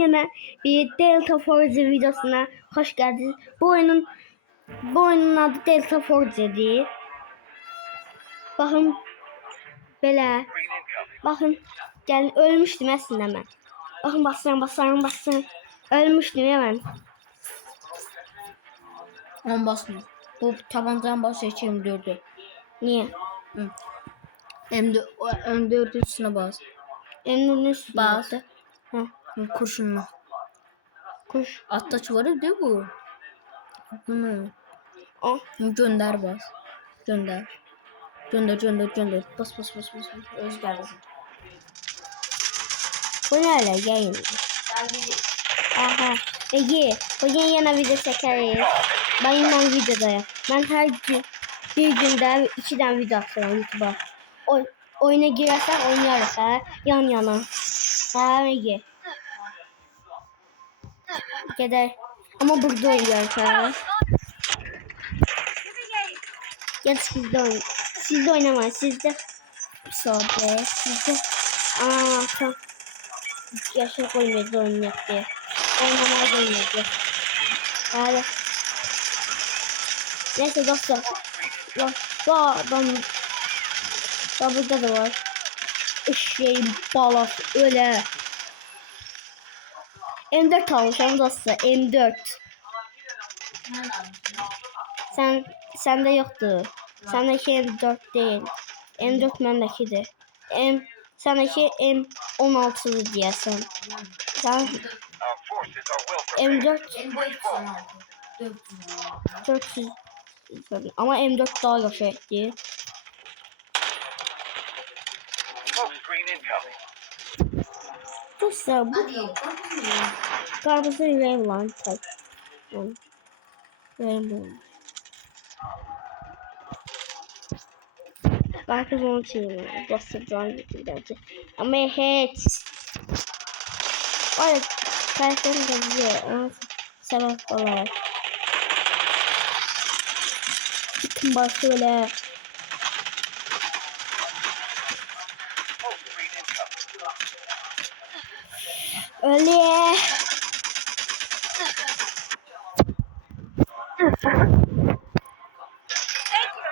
Yine bir Delta Force videosuna hoş geldiniz. Bu oyunun adı Delta Force'dir. Bakın böyle. Bakın gel ölmüştüm aslında ben. Bakın basıyorum. Ölmüştüm hemen. On basmıyor. Bu tabancadan başa M4'ü. Niye? Hı. M4 üstüne bas. Emre'nin üstüne Bas. attı. Heh. Kurşunla. Kuş. Attaç var ya değil bu. Bunu. Oh. Gönder bas. Gönder. Gönder. Bas. Özgürlüğü. Bu ne öyle yayın? Aha. Ege. Bugün yine video çekeriz. Ben videodayım. Ben her gün bir günde 2 tane video atıyorum YouTube'a. Oyuna girersen oynarız ha. Yan yana. Ha Ege. Gider. Ama burada oynuyoruz ha. Gel siz de oynayın. Siz de oynamayın. Siz de sohbet. Siz de tamam. Yaşa koymayız oynayacak diye. Oynamaya oynayacak. Hadi. Neyse dostlar. Burada da var. Balas öyle. M4 almışım dostlar. M4. Sende yoktu. Sendeki M4 değil. M4 bendekidir. Sendeki M16 diyesin. Sen M4 400 ama M4 daha gösterdi. Dostlar bu karpuzun yüreği lan. Karpuz onu çiğniyor. Dostlar getirdi. Ama hiç. Olha, parece que quer dizer, sabah olarak. Bütün başıyla. Öyle.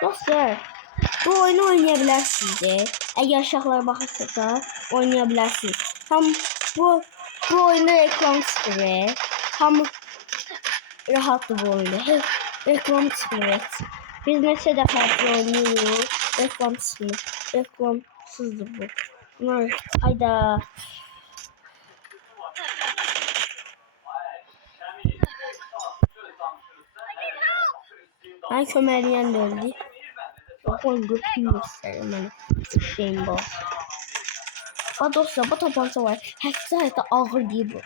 Dostlar, bu oyunu oynayabilirsiniz de. Eğer uşaqlar baxırsa oynayabilirsiniz. Tam bu oyunda reklam çıxır. Tam rahatdır bu oyunda. Reklam çıxır. Biz neçə dəfə oynuyoruz. Reklam çıxmır. Reklamsızdır bu. Bunlar ayda. Ben kömərləyən də öldü. Oyun götürmüşsün beni. Şeyim bu. Dostlar bu tabanca var. Hətta ağır değil bu.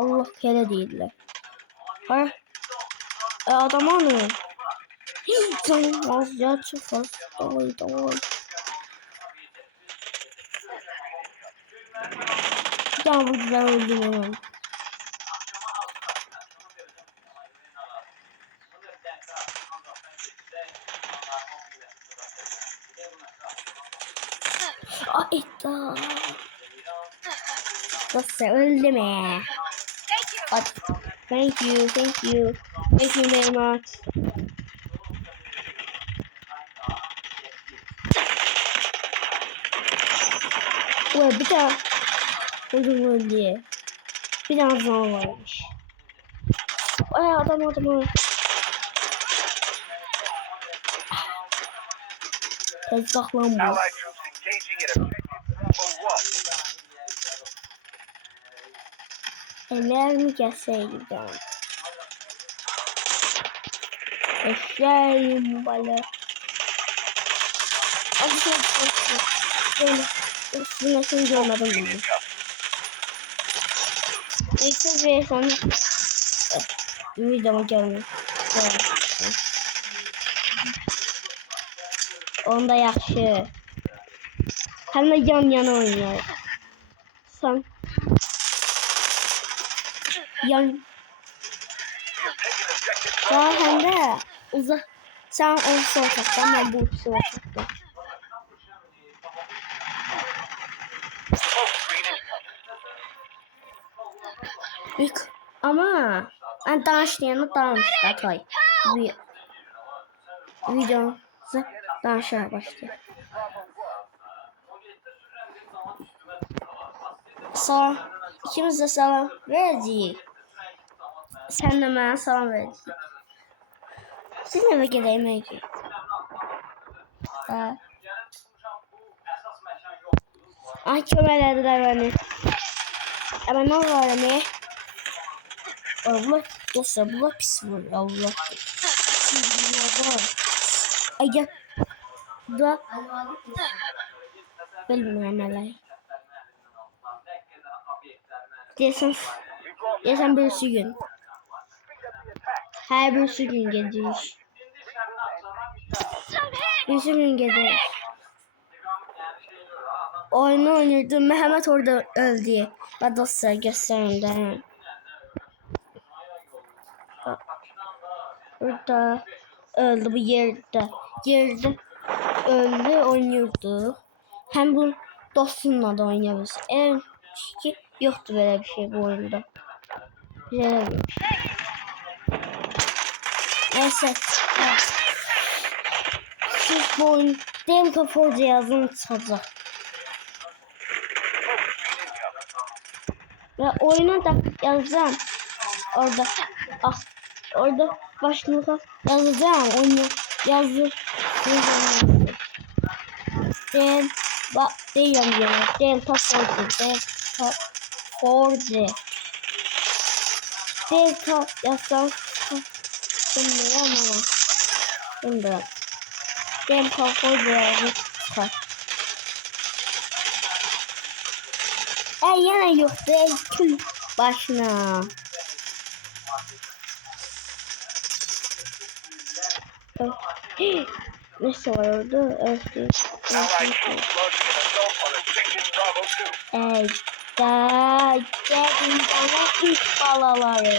Allah kere değiller. Ha? Adam anı. Canım az ya çok az. Davay. Ya bu güzel öldüm hemen. Ay da. Dostlar öldüm ya. Thank you very much. Ulan bir daha öldüm diye. Bir daha zaman varmış. Ay adam. Tezgah lan bu. Eğer mi gelseydi? Eşeğim bana. Böyle üstüne şimdi görmedim bunu. Neyse ve sonra videoma gelin. Onda yaxşı. Hem de yan yana oynuyor. Sen yan daha hem de uzak. Sen o sokaktan ben bu sokaktan. Ama ben danışlayanı danışdı Atay. Videomuzu danışarak başlayalım. Salam. İkimiz de salam verəcəyik. Sən də mənə salam verəcəksən. Siz nevə gedək məyəcək? Ay kömələdilər bəni. Ama ne var ne? Allah dostlar bu pis var Allah. Ay gel. Da. Bilmiyorum hala. Desem birisi gün. Her birisi gün geliyor. Birisi gün geliyor. Oyunu oynuyordum. Mehmet orada öldü. Ben dostlar göstereyim de. Burada öldü bu yerde. Yerde öldü oynuyordu. Hem bu dostunla da oynayabiliriz. Eğer ki yoktu böyle bir şey bu oyunda. Güzel. Neyse. Siz bu oyun Demka Forza yazın çıkacak. Ve oyuna da yazacağım. Orada. Ah. Orada başlığa yazacağım. Oyunu yazı. Delta Forza. Delta yazsam. Bilmiyorum. Delta Forza yazı çıkar. Yine yok değil. Kül başına. Neyse var orada. Evet. Gelin bana ilk balaları.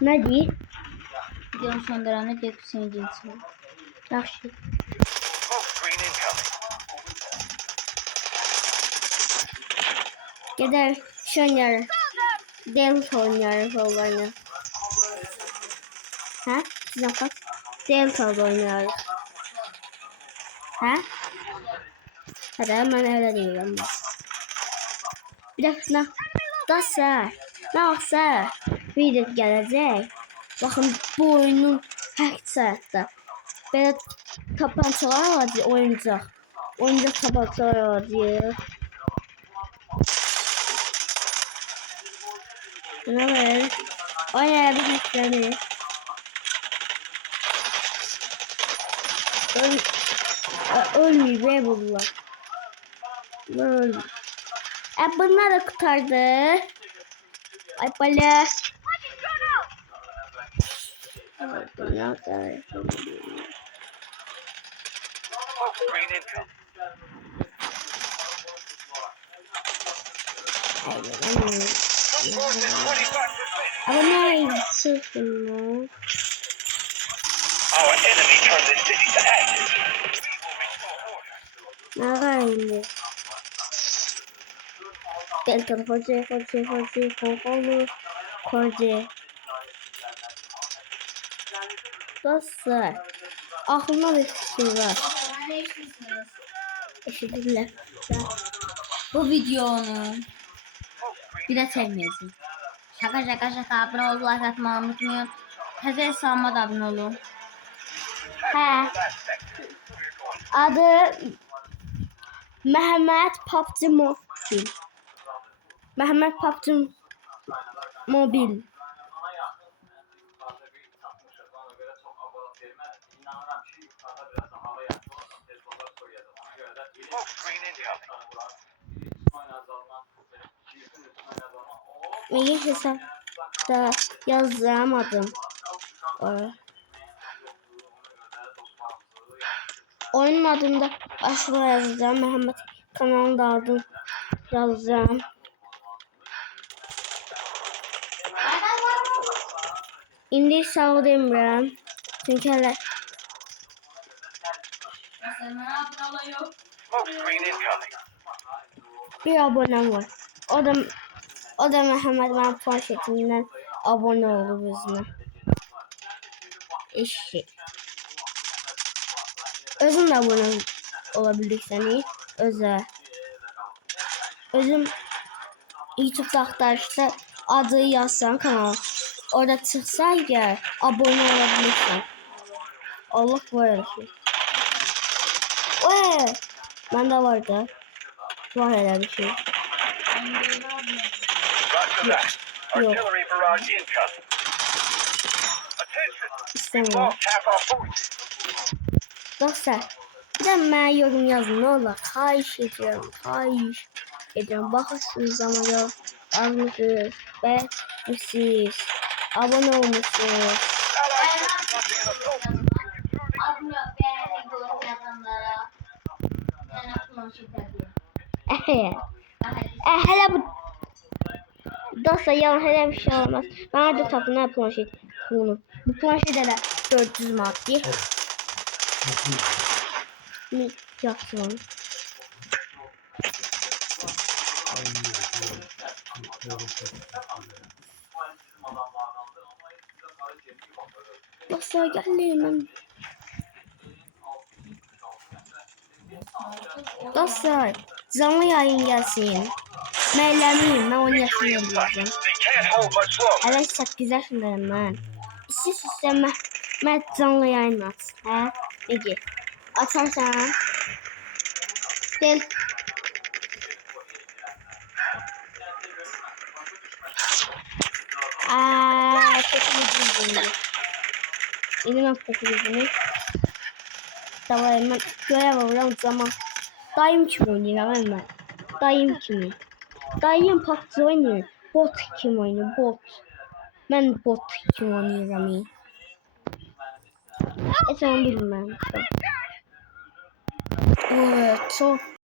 Ne diye? Videonun sonlarına tek seni cinsi. Yaxşı. Gider şu oynarız. Delta oynarız onlarla. Ha? Siz bak. Delta'da oynarız. Ha? Hadi hemen öyle diyorum. Bir dakika. Ne olsa video gelecek. Bakın bu oyunun her tarafta. Böyle tabancalar var diye oyuncak. Oyuncak tabancalar var diye. Ne var? Oynayabilirsiniz. Ölmüyor be bunlar. Ölmüyor. Bunlar da kurtardı. Ay bala. Ama ne sıkıntı? Nerede? Delta Forza. Dostlar, aklıma bir fikir var. Eşitler. Bu videonu bir de sevmeyesin. Şaka abone ol, like atmayı unutmayın. Təzə hesabıma da abone olun. He. Adı Mehmet PUBG Mobil. Mehmet PUBG Mobil. Neyi hesapta yazamadım. Oyunun adında aşağı yazacağım. Mehmet kanalında adım yazacağım. İndi sağ demirəm. Çünkü hele Smoke screen incoming. Bir abonem var. O da Mehmet ben planşetinden abone oldu bizimle. Eşi. Özüm de abone olabilirseniz özüm YouTube'da aktarışta adı yazsan kanal. Orada çıksa eğer abone olabilirsin. Allah var olsun. Bende vardı. Var öyle bir şey. Roger that. Artillery barrage incoming. Attention. İstemiyorum. Lost half our forces. Dostlar, bir de bana yorum yazın ne olur. Xahiş ediyorum. Bakırsınız ama ya. Almışsınız, beğenmişsiniz, abone olmuşsunuz. Hele bu dostlar yalan hele bir şey olmaz. Bana da tapına planşet bunu. Bu planşete de 400 manat değil. Ne yapsın? Dostlar geldim. Dostlar canlı yayın gelsin. Meylemiyim ben 10 yaşındayım. They can't hold much longer. Evet 8 yaşındayım ben. İstəyirsən Məhəmməd canlı yayın aç. Hə? Peki. Açarsan. Gel. Popülizm. Yine ben popülizmi. Tamam ben görev alıram zaman. Dayım kimi oynayıram ben. Dayım kimi. Dayım PUBG oynayır. Bot kim oynayır? Bot. Ben bot kim oynayıram. Sen bilmem. Evet, çok